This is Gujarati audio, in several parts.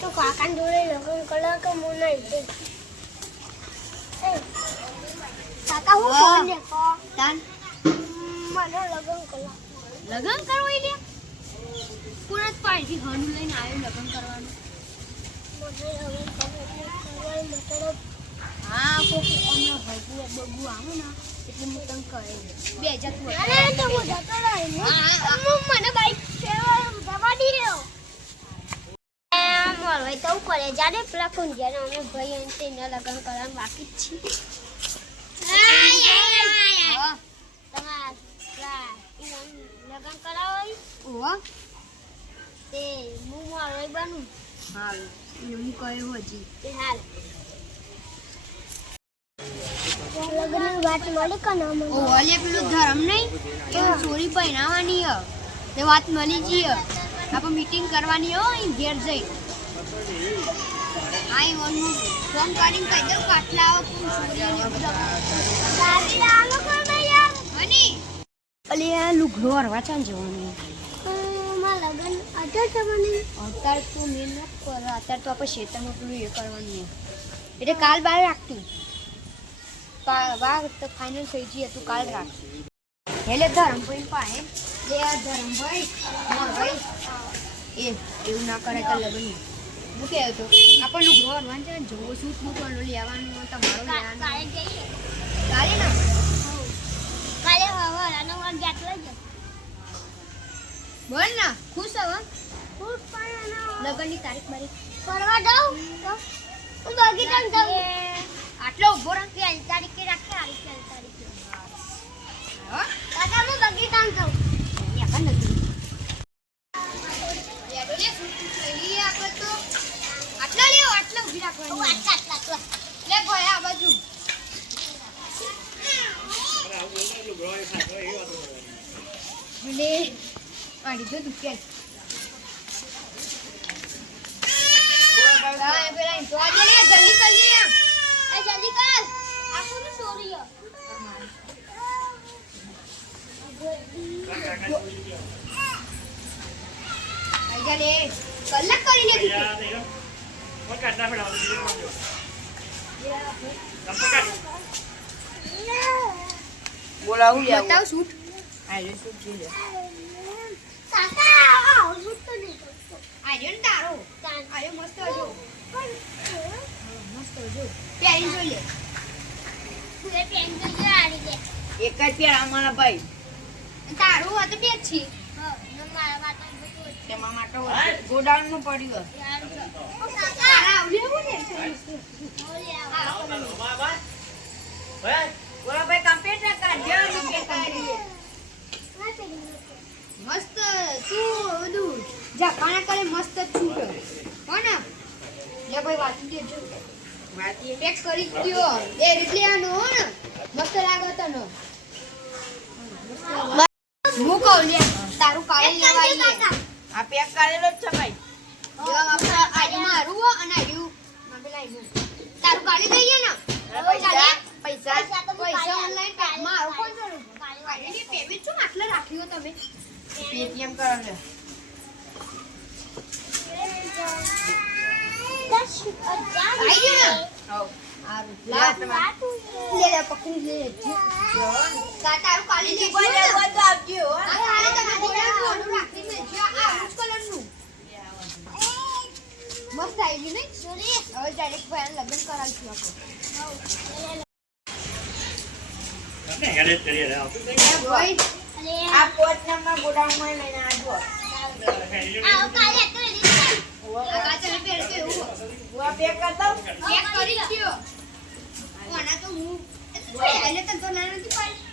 તો કાકા જોડે લગ્ન કરવા કે હું નહીં દે કાકા હું બોલે કો તાન મને લગ્ન કરવા એટલે પૂરા પાર્ટી ઘણું લઈને આવ્યો લગ્ન કરવાનું મને લગ્ન કરવાનું મતલબ હા કોક હમણાં ભગુ બગુ આવું ને એટલે હું તને કહે 2000 તું અરે તો હું જતો રહી મને બાઈક જવા દી રહ્યો મારો તો કરે જાને પેલા કોણ ગયા અમે ભાઈ અંતે ન લગન કરવાનું બાકી જ છે લગન કરાવો ઓહો તે હું મારો બનું હાલ હું કહ્યું હજી તે હાલ લગનની વાત મળી કે ના મળી ઓલે પેલું ધર્મ નહીં એ ચોરી પહેરાવાની હ તે વાત મળી જી આપણે મીટિંગ કરવાની હોય ઘેર જઈ આઈ ઓનું ફોન કરીને કહી દઉં કાટલા આવો કોણ ચોરી ગાડી આલો કર યાર હની અલી આ લુગડો હરવા ચાન જવાનું માં લગન અત્યારે જવાની અત્યારે તું મેન ન કર અત્યારે તો આપણે શેતામાં પેલું એ કરવાનું એટલે કાલ બાર રાખતું વાહ તો ફાઇનલ થઈ ગઈ તું કાલ રાખ હેલે ધરમભાઈ પાસે જે આ ધરમભાઈ ભાઈ એ એવું ના કરે તો લગન હું કહેતો હતો આપણે લુગડો હરવાનું છે જોવો સૂટ બૂટ લેવાનું તમારો લેવાનું કાલે ના કાલે હવારાનો વાગ જાટલો જ બોલ ના ખુશ હવા ખુશ પણ લગનની તારીખ મારી કરવા જાઉં તો હું બગીચામાં જાઉં આટલો ઉભો રાખ કે 8 તારીખે રાખે 8 તારીખે હા કાકા હું બગીચામાં જાઉં યા કન નથી યાર સૂટ લઈ આપણે તો આટલા લેવો આટલા ઉભી રાખવાની આટલા લે ભાઈ આ બાજુ મને આડી દો દુકે બોલા પેલા તો આજે લે જલ્દી કર લે એ જલ્દી કર આપકો તો સોરી હે આઈ લે કલાક કરીને દીધી કોણ કાટના ફેડાવ દીધી કોણ બોલાવું લે બતાવ શૂટ આરે શૂટ જી લે કાકા આ શૂટ તો નહીં આરે ને તારો આરે મસ્ત જો મસ્ત જો પેરી જો લે તું એ પેન જો આરી દે એક જ પેર અમારા ભાઈ તારું આ તો બે છે હા મારા માટે બધું તેમાં માટે ગોડાઉન માં પડ્યું કાકા આવલે હું ને ભાઈ બોલા ભાઈ કમ્પ્યુટર કાઢ્યો કે કાઢી મસ્ત તું બધું જાપાના કરે મસ્ત છૂટ હો ને લે ભાઈ વાતી દેજો વાતી પેક કરી દયો એ રીતે આનો હો ને મસ્ત લાગે તને હું કહું લે તારું કાલે લેવાઈ લે આ પેક કરેલો જ છે ભાઈ જો આપણા આડી મારું અને આડ્યું મને લાગ્યું તારું કાલે દઈએ ને પૈસા ઓનલાઈન પે મારો કોણ કરું કાલે પેમેન્ટ શું આટલે રાખ્યું તમે પેટીએમ કરો લે 10,000 આઈ ગયો ને હો આ રૂપિયા લે પકડી લે તારું કાલે જે બધું આપજો અરે તમે બોલા કોડું રાખી દેજો આ કલર નું મસ્ત આવી ગયું ને સોરી હવે ડાયરેક્ટ ભાઈ લગ્ન કરાવશું આપણે ને હેડેટ કરી રહ્યા ભાઈ આ પોટ નંબર ગોડાઉનમાં લઈને આવજો આ કાલે તો રીત આ કાચને પેર કે હું પેક કર દઉં પેક કરી દયો ઓના તો હું એને તો ના નથી પાડી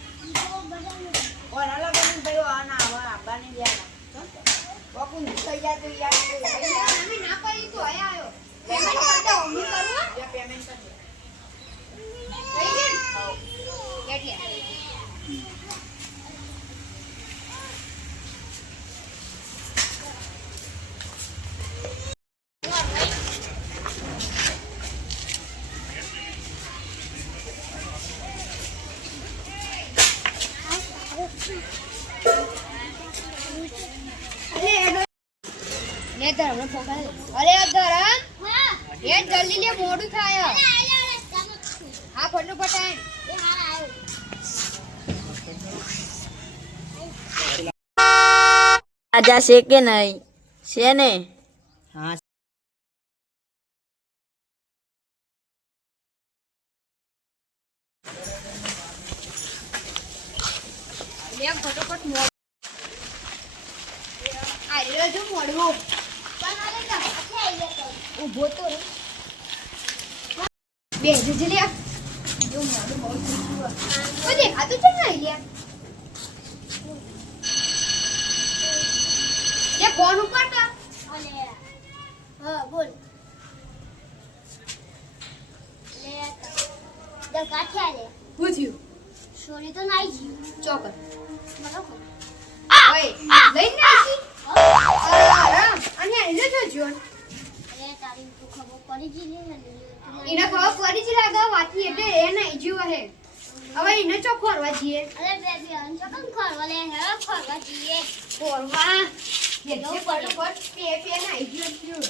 ઓના લગન ભાઈ આના આવા આબાની વ્યાના વકુ થઈ જાય તો યાર અમે ના પાડી તો આયા આયો પેમેન્ટ કરતા હું કરું યા પેમેન્ટ કર થઈ ગયું હા કેટલે અરે ધરમ એ જલ્દી લે મોડું થાય હા ફટાફટ આય એ હા આવ્યો આજા છે કે નહીં છે ને હા લે ફટાફટ મોડ આયરો જો મોડું પણ આલે કા આખે આઈ તો ઊભો તો રે બે જજે લે જો મોડું બહુ થયું ઓ દેખાતું છે ને લે લે ફોન ઉપર કા અલે હા બોલ લે તો કાઠ્યા લે હું થયું સોરી તો નાઈ ગયું ચોકર મને કો ઓય લઈને આવી આરામ અને એને જો જોન અરે તારી તો ખબર પડી ગઈ ને એને ખબર પડી જ લાગે વાતી એટલે એ નહીં જીવ હે હવે એને ચો ખોરવા જઈએ અરે બેબી અન ચો કમ ખોરવા લે હે ખોરવા જઈએ ખોરવા એ જો ફટોફટ પે પે નાઈ ગયો